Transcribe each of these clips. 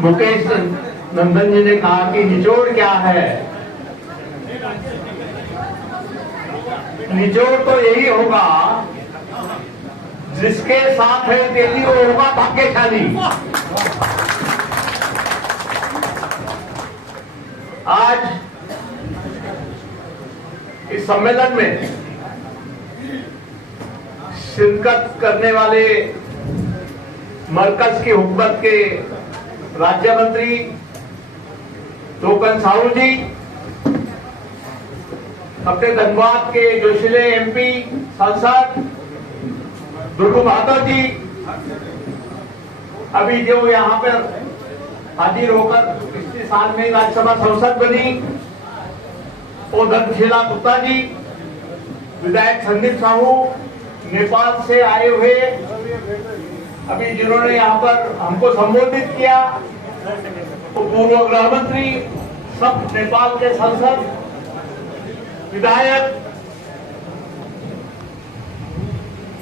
मुकेश नंदन जी ने कहा कि निचोड़ क्या है। निचोड़ तो यही होगा, जिसके साथ है तेली वो होगा भाग्यशाली। आज इस सम्मेलन में शिरकत करने वाले मरकज की हुकूमत के राज्य मंत्री टोकन साहू जी, अपने धनबाद के जोशीले एमपी सांसद दुर्गू बहादुर जी, अभी जो यहाँ पर हाजिर होकर पिछले साल में राज्यसभा सांसद बनी वो धनशीला गुप्ता जी, विधायक संदीप साहू, नेपाल से आए हुए अभी जिन्होंने यहाँ पर हमको संबोधित किया, वो पूर्व गृह मंत्री, सब नेपाल के सांसद, विधायक,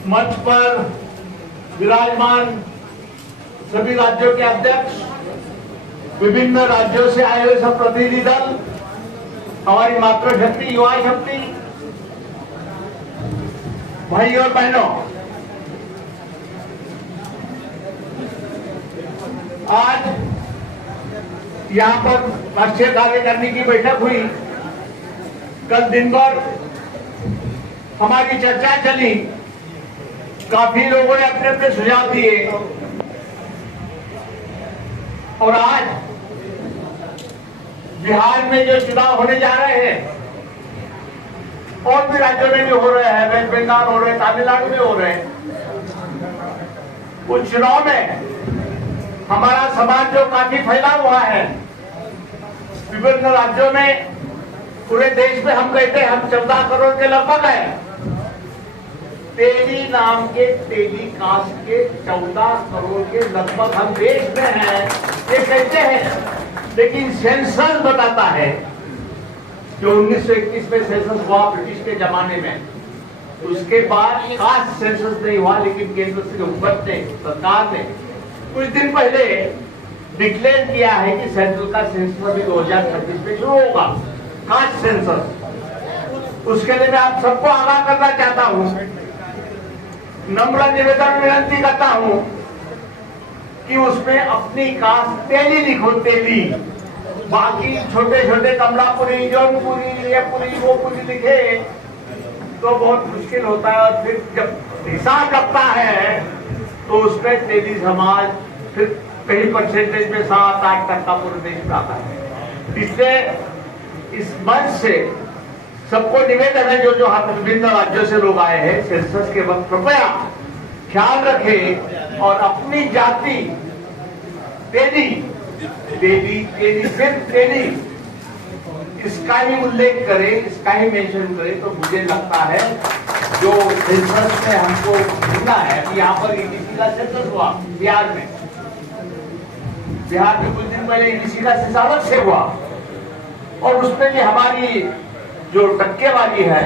मंच पर विराजमान सभी राज्यों के अध्यक्ष, विभिन्न राज्यों से आए हुए सब प्रतिनिधि दल, हमारी मातृशक्ति, युवा शक्ति, भाई और बहनों, आज यहाँ पर राष्ट्रीय कार्यकारिणी की बैठक हुई। कल दिन भर हमारी चर्चा चली, काफी लोगों ने अपने अपने सुझाव दिए और आज बिहार में जो चुनाव होने जा रहे हैं और भी राज्यों में भी हो रहे हैं, वेस्ट बंगाल हो रहे हैं, तमिलनाडु में हो रहे हैं, उस चुनाव में हमारा समाज जो काफी फैला हुआ है, विभिन्न राज्यों में, पूरे देश में हम कहते हैं हम 14 करोड़ के लगभग है। तेली नाम के तेली कास्ट के 14 करोड़ के लगभग हम देश में हैं, ये कहते हैं। लेकिन सेंसस बताता है जो 1921 में सेंसस हुआ ब्रिटिश के जमाने में, उसके बाद कास्ट सेंसस नहीं हुआ, लेकिन केंद्र से हुकूमत ने, सरकार ने कुछ दिन पहले डिक्लेयर किया है कि सेंट्रल का सेंसस अभी 2026 में शुरू होगा, कास्ट सेंसस। उसके लिए मैं आप सबको आगाह करना चाहता हूं, नम्र निवेदन विनती करता हूं कि उसमें अपनी कास्ट तेली लिखो, तेली। बाकी छोटे छोटे कमलापुरी, जौनपुरी, ये पुरी, वो पुरी लिखे तो बहुत मुश्किल होता है, और फिर जब हिसाब लगता है तो उसमें तेली समाज फिर कई परसेंटेज में 7-8% पूरे देश में आता है। इसलिए इस मंच से सबको निवेदन है, जो हम विभिन्न राज्यों से लोग आए हैं, सेंसस के वक्त कृपया ख्याल रखें और अपनी जाति तेली, तेली, तेली, सिर्फ तेली, इसका ही उल्लेख करें, इसका ही मेंशन करें, तो मुझे लगता है जो सेंसस में हमको मिला है, यहाँ पर ईडीसी का सेंसस हुआ बिहार में, बिहार में कुछ दिन पहले ईडीसी का अलग से हुआ, और उसमें भी हमारी जो टक्केवारी है,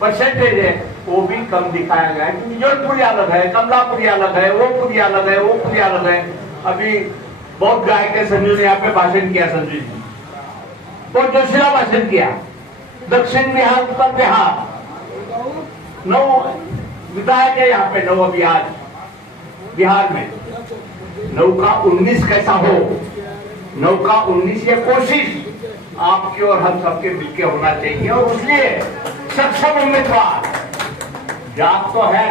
परसेंटेज है, वो भी कम दिखाया गया है, क्योंकि जौनपुरी अलग है, कमलापुरी अलग है, वो पुरी अलग है, वो पुरी अलग है। अभी बहुत गायक है, संजू ने यहाँ पे भाषण किया, संजू जी बहुत जोशीला भाषण किया। दक्षिण बिहार, उत्तर बिहार, 9 विधायक है यहाँ पे, 9 अभी आज बिहार में, 9 का 19 कैसा हो, 9 का 19 ये कोशिश आपके और हम सबके मिलकर होना चाहिए। और इसलिए सक्षम उम्मीदवार, जात तो है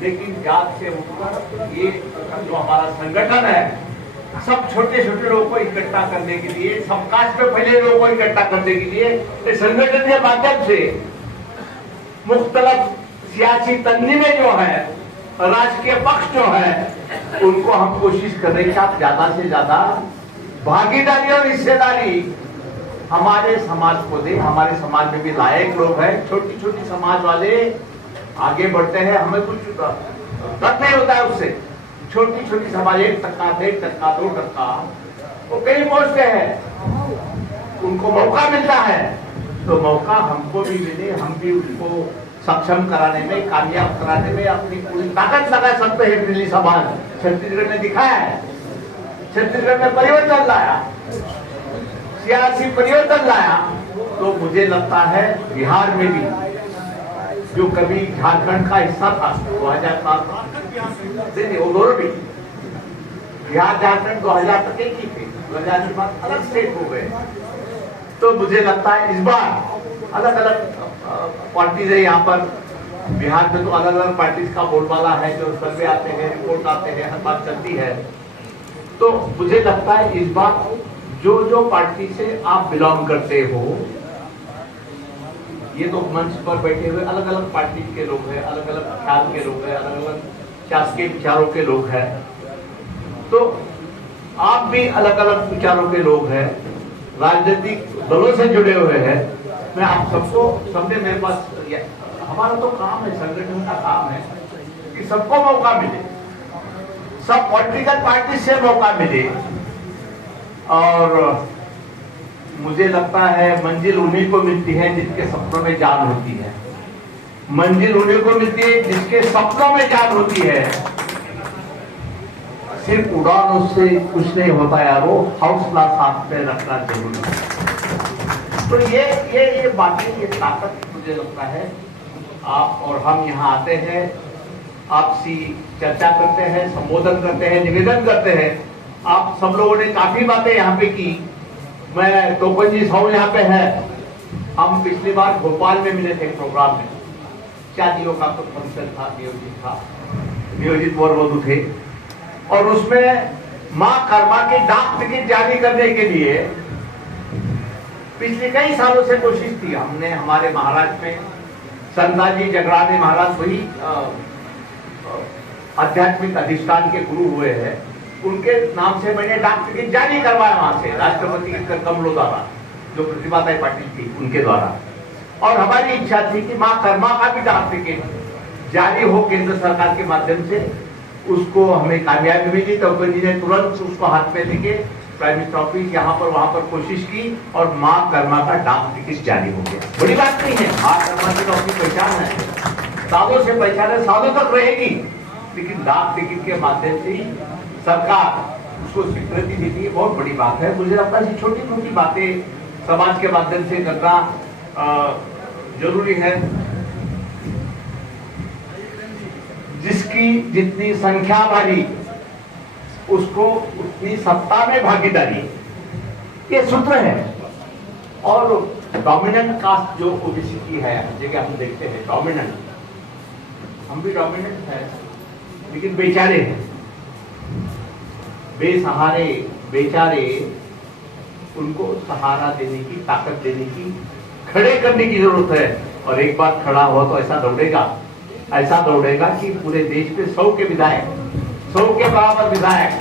लेकिन जात से ऊपर ये जो हमारा संगठन है, सब छोटे छोटे लोगों को इकट्ठा करने के लिए, सब कास्ट में फैले लोगों को इकट्ठा करने के लिए, इस संगठन के माध्यम से मुख्तलिफ सियासी तंजी में जो है, राजकीय पक्ष जो है, उनको हम कोशिश कर रहे हैं आप ज्यादा से ज्यादा भागीदारी और हिस्सेदारी हमारे समाज को दे। हमारे समाज में भी लायक लोग हैं, छोटी छोटी समाज वाले आगे बढ़ते हैं, हमें कुछ तक नहीं होता है उससे। छोटी छोटी समाज 1%, 1%, 2%, वो कहीं पहुंचते हैं, उनको मौका मिलता है, तो मौका हमको भी मिले, हम भी उनको सक्षम कराने में, कामयाब कराने में अपनी पूरी ताकत लगा सकते हैं। दिल्ली समाज छत्तीसगढ़ ने दिखाया है, छत्तीसगढ़ में परिवर्तन लाया, सियासी परिवर्तन लाया, तो मुझे लगता है बिहार में भी जो कभी झारखंड का हिस्सा था 2007 वो दोनों भी बिहार झारखंड 2000 तक एक ही थे, 2000 के बाद अलग स्टेट हो गए। तो मुझे लगता है इस बार अलग अलग पार्टीज है यहाँ पर। बिहार में तो अलग अलग पार्टीज का बोलबाला है, जो सर्वे आते हैं, रिपोर्ट आते हैं, हर बात चलती है। तो मुझे लगता है इस बार जो जो पार्टी से आप बिलोंग करते हो, ये तो मंच पर बैठे हुए अलग अलग पार्टी के लोग हैं, अलग अलग ख्याल के लोग हैं, अलग अलग शासकीय विचारों के लोग हैं, तो आप भी अलग अलग विचारों के लोग हैं, राजनीतिक दलों से जुड़े हुए हैं। मैं आप सबको समझे, मेरे पास हमारा तो काम है, संगठन का काम है कि सबको मौका मिले, सब पॉलिटिकल पार्टी से मौका मिले। और मुझे लगता है मंजिल उन्हीं को मिलती है जिनके सपनों में जान होती है, मंजिल उन्हीं को मिलती है जिसके सपनों में जान होती है। सिर्फ उड़ान उससे कुछ नहीं होता यार, वो हौसला साथ में रखना जरूरी है। तो ये बातें, ये ताकत मुझे लगता है आप और हम यहाँ आते हैं, आपसी चर्चा करते हैं, संबोधन करते हैं, निवेदन करते हैं। आप सब लोगों ने काफी बातें यहाँ पे की। मैं टोपन जी साहू यहाँ पे है, हम पिछली बार भोपाल में मिले थे प्रोग्राम में, शादियों का कुछ फंक्शन था, नियोजित वर वधू थे, और उसमें मां कर्मा की डाक टिकट जारी करने के लिए पिछले कई सालों से कोशिश की हमने। हमारे महाराष्ट्र में संताजी जगरानी महाराज वही आध्यात्मिक अधिष्ठान के गुरु हुए हैं, उनके नाम से मैंने डाक टिकट जारी करवाया वहां से, राष्ट्रपति कमलों द्वारा, जो प्रतिभाताई पाटिल थी उनके द्वारा। और हमारी इच्छा थी कि मां कर्मा का भी डाक टिकट जारी हो केंद्र सरकार के माध्यम से। उसको हमें कामयाबी मिली, तो जी ने तुरंत उसको हाथ में लेके प्राइम मिनिस्टर ऑफिस यहाँ पर वहां पर कोशिश की और मां कर्मा का डाक टिकट जारी हो गया। बड़ी बात नहीं है, मां कर्मा की तो अपनी पहचान है, सालों से पहचान है, सालों तक रहेगी, लेकिन डाक टिकट के माध्यम से ही सरकार उसको स्वीकृति देती है, बहुत बड़ी बात है। मुझे लगता है छोटी छोटी बातें समाज के माध्यम से करना जरूरी है। जिसकी जितनी संख्या वाली उसको उतनी सत्ता में भागीदारी, ये सूत्र है। और डोमिनेंट कास्ट जो ओबीसी की है, जगह हम देखते हैं डोमिनेंट, हम भी डोमिनेंट है, लेकिन बेचारे हैं, बेसहारे बेचारे, उनको सहारा देने की, ताकत देने की, खड़े करने की जरूरत है। और एक बार खड़ा हुआ तो ऐसा दौड़ेगा कि पूरे देश पे 100 के विधायक, 100 के बराबर विधायक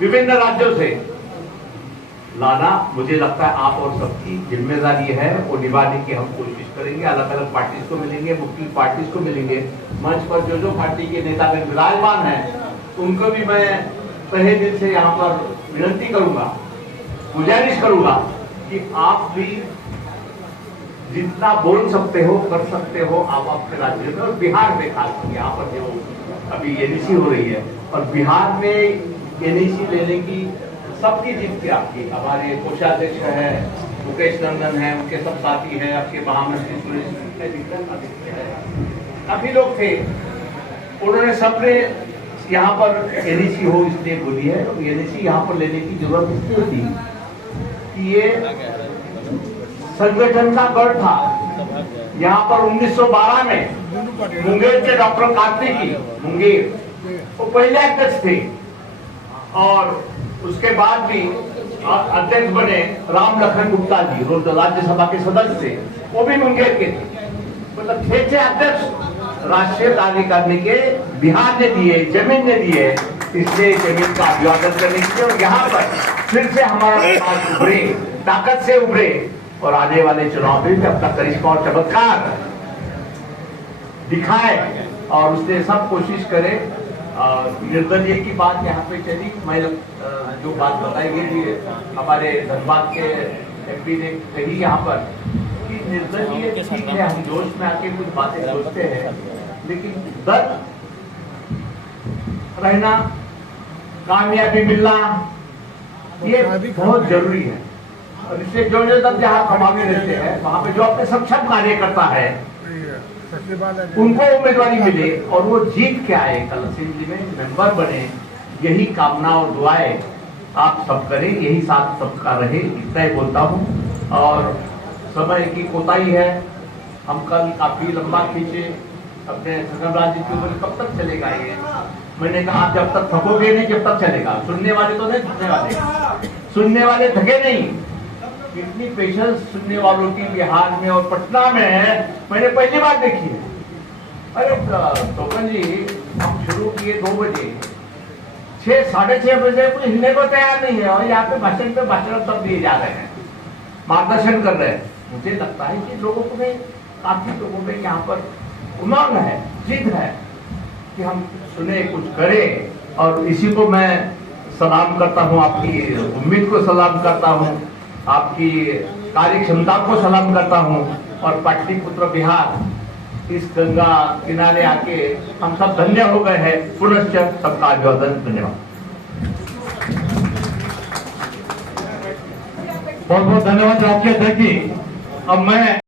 विभिन्न राज्यों से लाना, मुझे लगता है आप और सबकी जिम्मेदारी है, वो निभाने की हम कोशिश करेंगे। अलग अलग पार्टीज को मिलेंगे, मुख्य पार्टीज को मिलेंगे, मंच पर जो पार्टी के नेतागण विराजमान है उनको भी मैं तहे दिल से यहाँ पर विनती करूंगा, गुजारिश करूंगा कि आप भी जितना बोल सकते हो, कर सकते हो, आप अपने राज्य में और बिहार में, खास यहाँ पर जो अभी एनईसी हो रही है, और बिहार में एनईसी लेने की सबकी जिद थी आपकी। हमारे कोषाध्यक्ष है मुकेश नंदन है, उनके सब साथी हैं, आपके महामंत्री काफी लोग थे, उन्होंने सबने यहाँ पर एनईसी हो इसलिए बोली है। तो एनईसी यहाँ पर लेने की जरूरत इसलिए थी कि ये संगठन का गढ़ था। यहाँ पर 1912 में मुंगेर के डॉक्टर कार्तिकी मुंगेर वो पहले अध्यक्ष थे, और उसके बाद भी अध्यक्ष बने राम लखन गुप्ता जी, राज्यसभा के सदस्य थे, वो भी मुंगेर के थे। मतलब 6 अध्यक्ष राष्ट्रीय कार्य करने के बिहार ने दिए, जमीन ने दिए, इसलिए जमीन का अभिवादन करने के लिए। और यहाँ पर फिर से हमारा समाज उभरे, ताकत से उभरे, और आने वाले चुनाव में भी अपना करिश्मा और चमत्कार दिखाए, और उसने सब कोशिश करे। निर्दलीय की बात यहाँ पे चली, मैं जो बात बताई गई हमारे धनबाद के एमपी ने कही यहाँ पर कि निर्दलीय ठीक है, हम जोश में आके कुछ बातें सोचते हैं, लेकिन दल रहना कामयाबी मिलना ये बहुत जरूरी है। और इससे जो तक जहाँ कमाने रहते हैं वहां पे जो अपने सक्षम कार्य करता है उनको उम्मीदवारी मिले और वो जीत के आए, कल असेंबली में मेंबर बने, यही कामना और दुआएं आप सब करें, यही साथ सबका रहे, इतना ही बोलता हूँ। और समय की कोताही है, हम कल काफी लंबा खींचे अपने छगनराज जी के ऊपर, कब तक चलेगा ये? मैंने कहा आप जब तक थकोगे नहीं जब तक चलेगा। सुनने वाले तो नहीं थकने वाले, सुनने वाले थके नहीं। कितनी पेशेंस सुनने वालों की बिहार में और पटना में है, मैंने पहली बार देखी है। अरे टोकन जी, हम शुरू किए 2 बजे, 6-6:30 बजे कोई हिलने को तैयार नहीं है और यहाँ पे भाषण सब दिए जा रहे हैं, मार्गदर्शन कर रहे हैं। मुझे लगता है कि लोगों को काफी लोगों में यहाँ पर उमंग है, जिद है कि हम सुने, कुछ करें। और इसी को मैं सलाम करता हूँ, आपकी उम्मीद को सलाम करता हूँ, आपकी कार्य क्षमता को सलाम करता हूँ। और पाटलिपुत्र बिहार इस गंगा किनारे आके हम सब धन्य हो गए हैं। पुनश्च सबका अभिवादन, धन्यवाद। बहुत बहुत धन्यवाद आपके अध्यक्ष जी। अब मैं